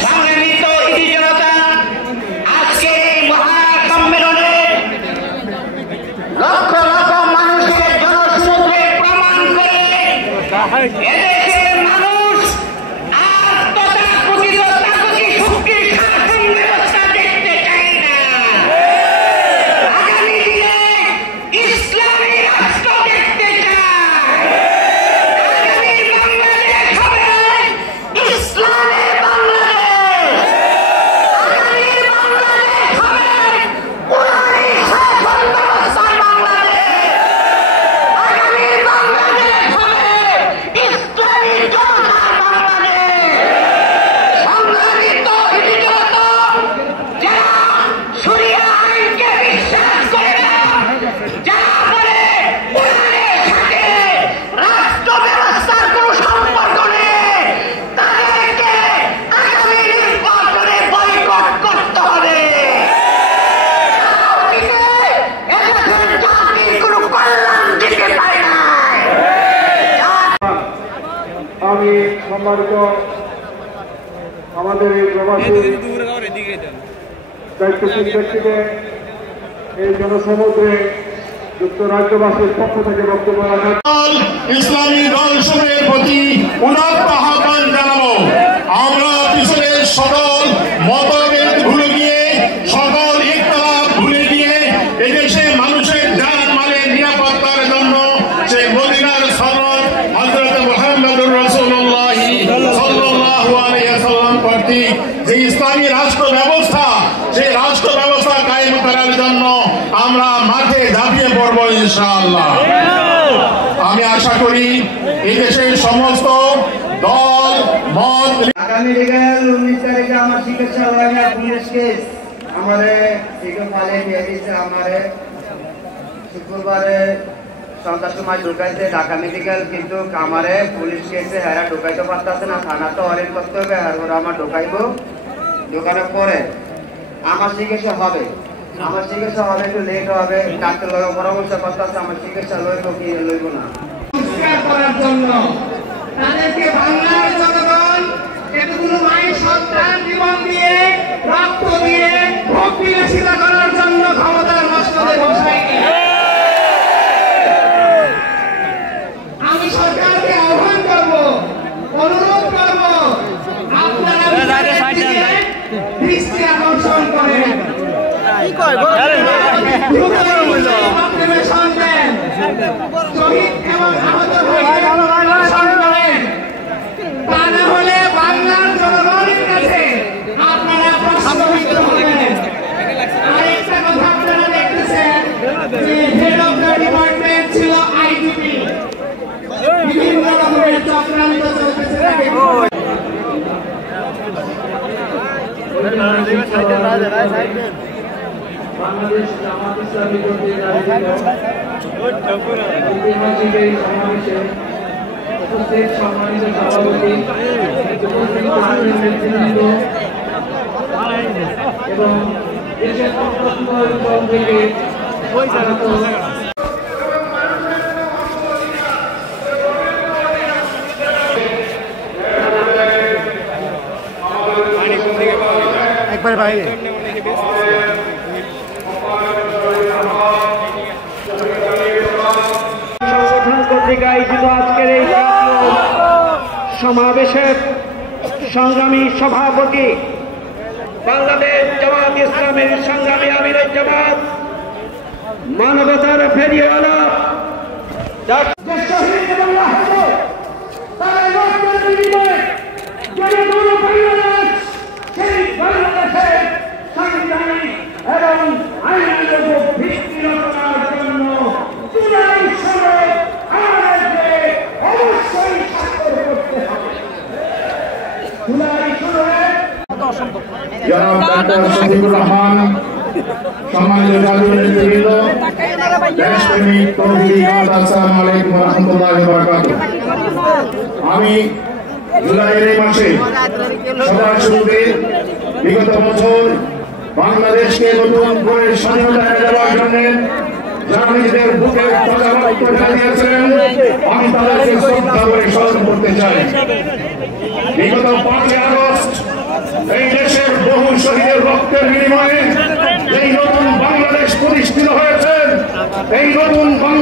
সংগ্রামিত ইতি জনতা, আজকে এই মহাসম্মেলনে লক্ষ লক্ষ মানুষের জনসমুদ্রে প্রমাণ করে এদেশের মানুষ আর তথাকথিত শক্তির শাসন ব্যবস্থা দেখতে চায় না। আগামী দিনে ইসলামী রাষ্ট্র দেখতে চায়। আগামী বাংলাদেশ হবে ইসলামের বাংলাদেশ। আগামী বাংলাদেশ হবে কোরআনী শাসন ব্যবস্থার বাংলাদেশ। আগামী বাংলাদেশ হবে ইসলামী জনতার বাংলাদেশ। সংগ্রামিত জনতা, যারা শরিয়া আইনকে বিশ্বাস করে না, যারা বলে কোরআনের সাথে রাষ্ট্র ব্যবস্থার কোন সম্পর্ক নেই, তাদেরকে আগামী নির্বাচনে বয়কট করতে হবে। এদেশের জাতির কোন কল্যাণ দিতে পারে না। আমি সম্মানিত আমাদের এই প্রবাসী দায়িত্বশীল ব্যক্তিকে এই জনসমুদ্রে যুক্তরাজ্যবাসীর পক্ষ থেকে বক্তব্য রাখার ইসলামী দলসমূহের প্রতি উদাত্ত আহ্বান জানাবো। আমরা পিছনের সকল মতভেদ ভুলে গিয়ে, সকল ইখতিলাফ ভুলে গিয়ে এদেশে মানুষের জান মালের নিরাপত্তার জন্য সেই মদিনার সনদ হযরত মুহাম্মদুর রাসূলুল্লাহ সাল্লাল্লাহু আলাইহি ওয়াসাল্লাম কর্তৃক যে ইসলামী রাষ্ট্র ব্যবস্থা, সেই রাষ্ট্র ব্যবস্থা কায়েম করার জন্য আমরা মাঠে ঝাঁপিয়ে পড়ব ইনশাআল্লাহ। আমি আশা করি এই দেশের সমস্ত দল মত আগামী 19 তারিখে আমার চিকিৎসা লাগে পুলিশ কেস আমারে থেকে পালে দিয়ে দিয়েছে। আমারে শুক্রবারে সন্ধ্যার সময় ঢুকাইছে ঢাকা মেডিকেল, কিন্তু আমারে পুলিশ কেসে হেরা ঢুকাইতে পারতেছে না। থানা তো অনেক করতে হবে, আর আমার ঢুকাইবো। ঢুকানোর পরে আমার চিকিৎসা হবে, আমার চিকিৎসা হবে একটু লেট হবে। ডাক্তার লগে পরামর্শ করতেছে আমার চিকিৎসা লইব কি লইব না। করার জন্য তাদেরকে বাংলার জনগণ এতগুলো মায়ের সন্তান জীবন দিয়ে, রক্ত দিয়ে, ভোগ বিলাসিতা করার জন্য ক্ষমতার মস্তদে বসায়নি। আমি সরকারকে আহ্বান করব, অনুরোধ করব, আপনারা দৃষ্টি আকর্ষণ করেন, শহীদ এবং আহত তা না হলে বাংলার জনগণের কাছে আপনারা প্রশ্নবিদ্ধ হবেন। আরেকটা কথা আপনারা দেখতেছেন যে হেড অফ দ্য ডিপার্টমেন্ট ছিল আইজিপি, বিভিন্ন রকমের চক্রান্ত চলতেছে। বাংলাদেশ জামাত ইসলামী কর্তৃক ঐতিহাসিক এই সমাবেশে উপস্থিত সম্মানিত সভাপতি, উপস্থিত নেতৃবৃন্দ এবং দেশের পক্ষ থেকে আগত একবার বাইরে সংগঠন কর্তৃক আয়োজিত আজকের এই সমাবেশের সংগ্রামী সভাপতি, বাংলাদেশ জামাত ইসলামের সংগ্রামী আমিরের জামাত, মানবতার ফেরিওয়ালা এবং আইনের ভিত্তি রচনার জন্য অবশ্যই স্বাক্ষর করতে হবে। জনাব ডাক্তার শফিকুর রহমান, সম্মানিত জাতীয় নেতৃবৃন্দ, দেশপ্রেমিক তৌহিদি, আসসালামু আলাইকুম ওয়া রাহমাতুল্লাহি ওয়া বারাকাতুহু। আমি জুলাইয়ের এই মাসে সবার শুরুতে বিগত বছর বাংলাদেশকে নতুন করে স্বাধীনতা এনে দেওয়ার জন্য যারা নিজেদের বুকের রক্ত ঢালিয়েছেন, আমি তাদেরকে শ্রদ্ধা করে স্মরণ করতে চাই। বিগত 5ই আগস্ট বিনিময়ে এই নতুন বাংলাদেশ প্রতিষ্ঠিত হয়েছে। এই নতুন বাংলাদেশ